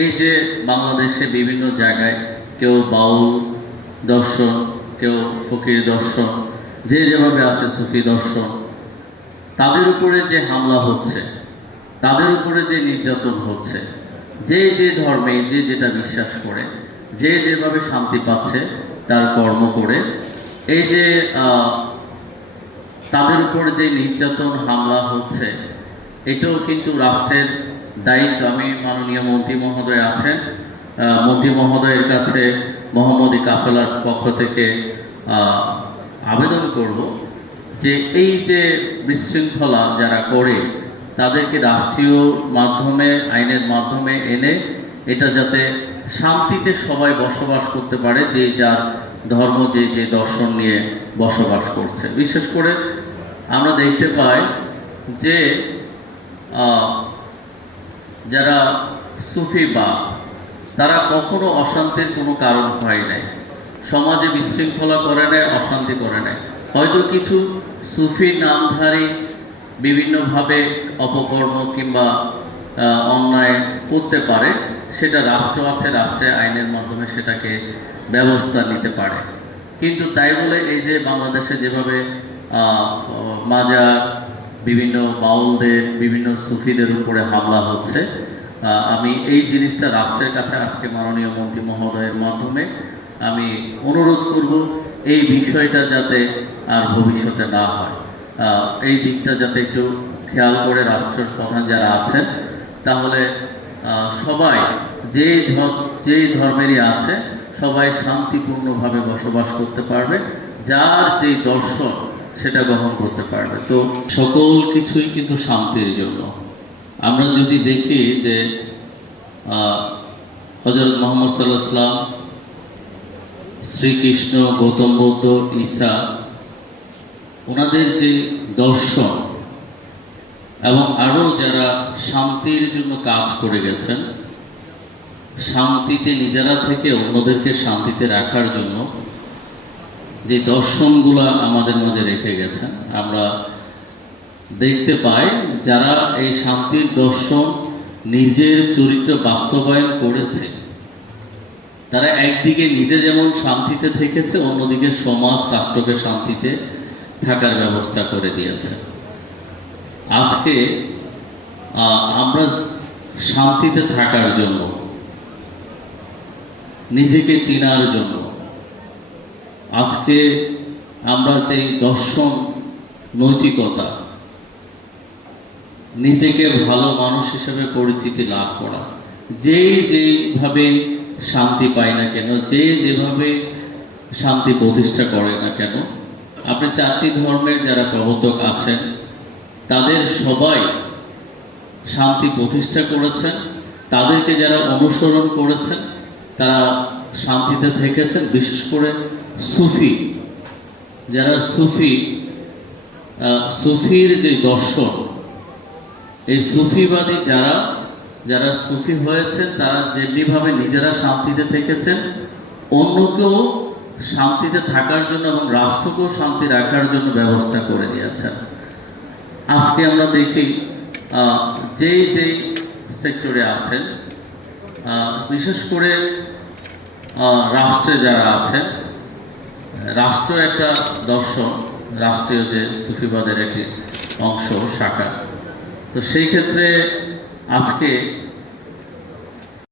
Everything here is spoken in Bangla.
এই যে বাংলাদেশে বিভিন্ন জায়গায় কেউ বাউল দর্শন, কেউ ফকির দর্শন, যে যেভাবে আছে সুফি দর্শন, তাদের উপরে যে হামলা হচ্ছে, তাদের উপরে যে নির্যাতন হচ্ছে, যে যে ধর্মে যে যেটা বিশ্বাস করে, যে যেভাবে শান্তি পাচ্ছে তার কর্ম করে, এই যে তাদের উপর যে নির্যাতন হামলা হচ্ছে, এটাও কিন্তু রাষ্ট্রের দায়িত্ব। আমি মাননীয় মন্ত্রী মহোদয় আছেন, মন্ত্রী মহোদয়ের কাছে মোহাম্মদী কাফেলার পক্ষ থেকে আবেদন করব যে এই যে বিশৃঙ্খলা যারা করে তাদেরকে রাষ্ট্রীয় মাধ্যমে, আইনের মাধ্যমে এনে এটা যাতে শান্তিতে সবাই বসবাস করতে পারে, যে যার ধর্ম, যে যে দর্শন নিয়ে বসবাস করছে। বিশেষ করে আমরা দেখতে পাই যে যারা সুফি বা তারা কখনো অশান্তির কোনো কারণ হয় নাই, সমাজে বিশৃঙ্খলা করে নেয়, অশান্তি করে নেয়। হয়তো কিছু সুফি নামধারী বিভিন্নভাবে অপকর্ম কিংবা অন্যায় করতে পারে, সেটা রাষ্ট্র আছে, রাষ্ট্রের আইনের মাধ্যমে সেটাকে ব্যবস্থা নিতে পারে। কিন্তু তাই বলে এই যে বাংলাদেশে যেভাবে মাজার, বিভিন্ন বাউলদের, বিভিন্ন সুফিদের উপরে হামলা হচ্ছে, আমি এই জিনিসটা রাষ্ট্রের কাছে আজকে মাননীয় মন্ত্রী মহোদয়ের মাধ্যমে আমি অনুরোধ করব এই বিষয়টা যাতে আর ভবিষ্যতে না হয়, এই দিকটা যাতে একটু খেয়াল করে রাষ্ট্রের প্রধান যারা আছেন, তাহলে সবাই যেই ধর্মেরই আছে সবাই শান্তিপূর্ণভাবে বসবাস করতে পারবে, যার যেই দর্শন সেটা গ্রহণ করতে পারবে। তো সকল কিছুই কিন্তু শান্তির জন্য। আমরা যদি দেখি যে হযরত মুহাম্মদ সাল্লাল্লাহু আলাইহি ওয়াসাল্লাম, শ্রীকৃষ্ণ, গৌতম বুদ্ধ, ঈসা, ওনাদের যে দর্শন এবং আরও যারা শান্তির জন্য কাজ করে গেছেন, শান্তিতে নিজেরা থেকে অন্যদেরকে শান্তিতে রাখার জন্য যে দর্শনগুলো আমাদের মাঝে রেখে গেছেন, আমরা দেখতে পাই যারা এই শান্তির দর্শন নিজের চরিত্র বাস্তবায়ন করেছে, তারা একদিকে নিজে যেমন শান্তিতে থেকেছে, অন্যদিকে সমাজ রাষ্ট্রকে শান্তিতে থাকার ব্যবস্থা করে দিয়েছে। আজকে আমরা শান্তিতে থাকার জন্য, নিজেকে চেনার জন্য, আজকে আমরা যে দর্শন, নৈতিকতা, নিজেকে ভালো মানুষ হিসেবে পরিচিতি লাভ করা, যেভাবে শান্তি পায় না কেন, যেভাবে শান্তি প্রতিষ্ঠা করে না কেন, আপনি চারটি ধর্মের যারা প্রবর্তক আছেন তাদের সবাই শান্তি প্রতিষ্ঠা করেছেন, তাদেরকে যারা অনুসরণ করেছেন তারা শান্তিতে থেকেছেন। বিশেষ করে সুফি, যারা সুফির যে দর্শন, এই সুফিবাদী যারা সুফি হয়েছেন, তারা যেমনিভাবে নিজেরা শান্তিতে থেকেছেন, অন্যকেও শান্তিতে থাকার জন্য এবং রাষ্ট্রকেও শান্তি রাখার জন্য ব্যবস্থা করে দিয়েছেন। আজকে আমরা দেখি যেই সেক্টরে আছেন, বিশেষ করে রাষ্ট্রে যারা আছেন, রাষ্ট্র একটা দর্শন, রাষ্ট্রীয় যে সুফিবাদের একটি অংশ, শাখা। তো সেই ক্ষেত্রে আজকে